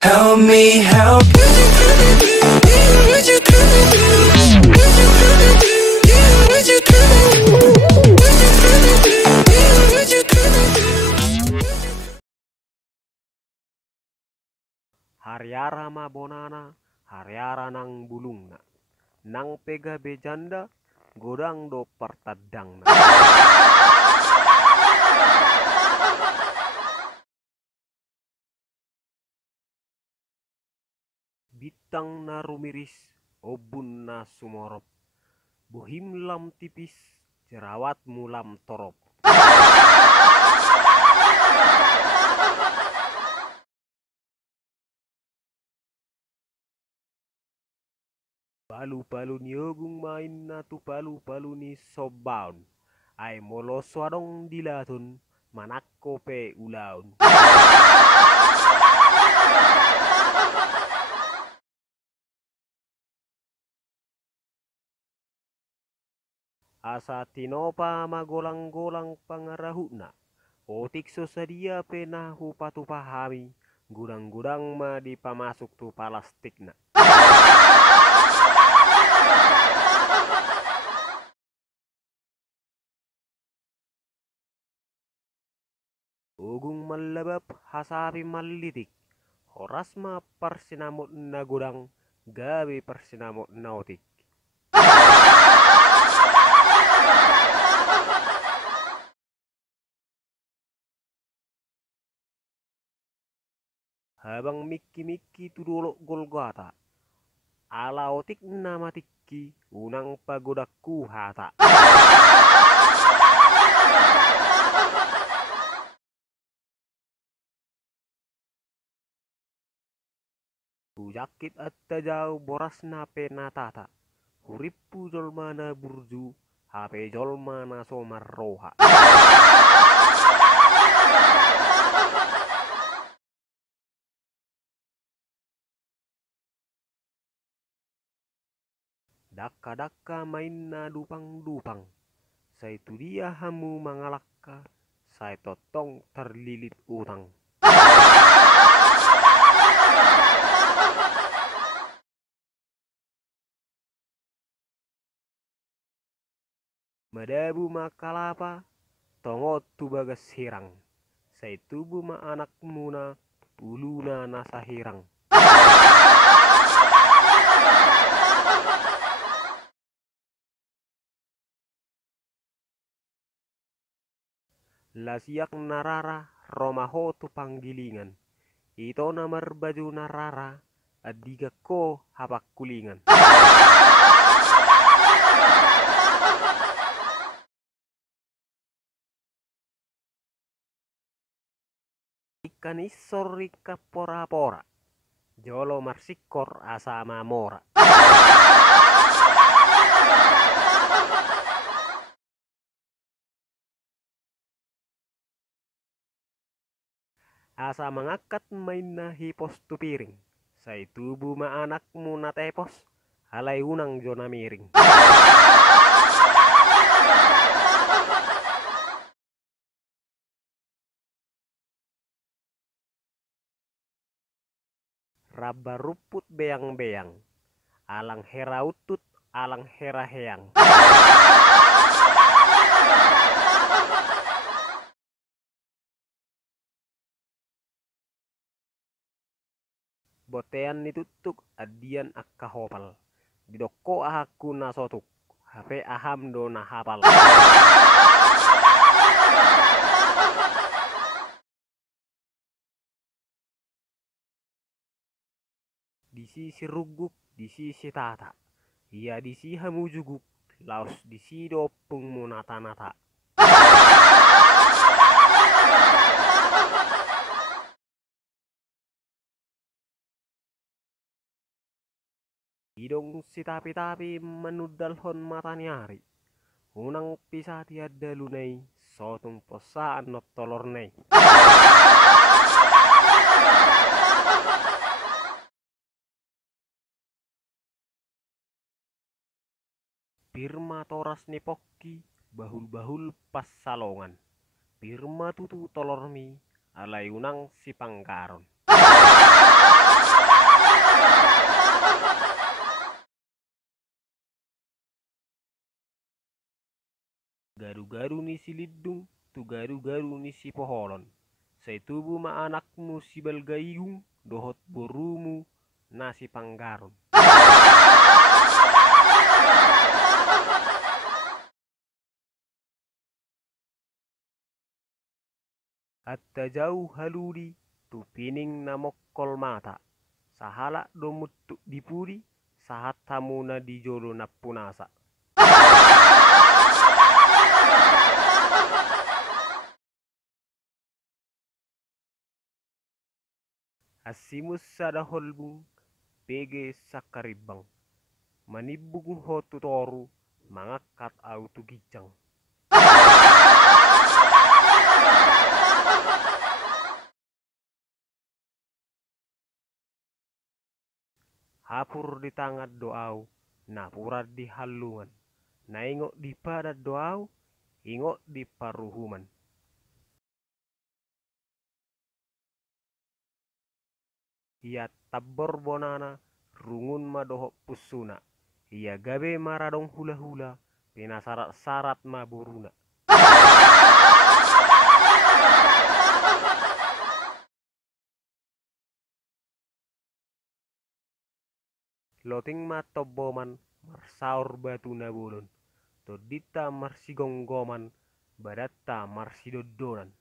Help me help. Hariara mabonana, hariara nang bulungna, nang pega bejanda, godang do pertadangna. Bitang na rumiris, obun na sumorop, buhim lam tipis, jerawat mulam torop. Palu-palu niogung main na tu palu-palu ni sobaun. Ay molo swadong dilatun, manakko pe ulaun. Asa tinopa magolang-golang pangarahuna. Otik sosadia penahu patu pahami. Gudang-gudang ma dipamasuk tu palastikna. Ugung malabab hasapi malitik. Horas ma persinamot na gudang. Gabi persinamot na otik. Habang mikki-mikki tudolok Golgata. Ala otik na matikki. Unang pagodakku hata. Jakit at tajau boras na penatata. Hurippu jolmana burju. Hape jolmana somar roha. Dakka-dakka main na dupang-dupang. Sa itu dia hamu mangalakka. Saya totong terlilit utang. Madabu makalapa, tongot tu bagas hirang. Saya tubu ma anak muna, puluna nasa hirang. Lasiak narara, romaho tu panggilingan. Ito namar baju narara, adiga ko hapak kulingan. Ikan isor rika pora-pora. Jolo marsikor asama mora. Asa mangakat main na hipos tu piring. Say tubu ma anakmu na tepos. Halay unang jona miring. Raba ruput beang-beang. Alang hera utut, alang hera heang. Botean nitutuk adian akka hopal. Didokko ahaku nasotuk. Hape aham do na hapal. Disi si ruguk, disi si tata. Iya disi hamu juguk. Laos disi dopung mu nata-nata. Hidung si tapi-tapi menudalhon mata nyari. Unang pisah tiada lunai, sotung posaan not tolor nei. Pirma toras ni pokki, bahul-bahul pas salongan. Pirma tutu tolor mi, alay unang si pangkaron. garu-garu ni si lidung, tu garu-garu ni si poholon. Saitubu ma anakmu si balgayung, dohot borumu nasi panggaron. Atta jauh haluri, tu pining na mokkol mata. Sahala do muttu dipuri, sahat tamu na di jolo na punasa. Asimus sada holbung, pege sakaribang. Manibung hotu toru, mangakat autu gijang. Hapur di tangan doau, napurat di halungan. Naingok di padat doau, ingok di paruhuman. Ia tabor bonana, rungun madohok pusuna. Ia gabe maradong hula-hula, penasarat-sarat maburuna. Loting matoboman, marsaur batu nabolon. Todita marsigonggoman, badatta marsidodonan.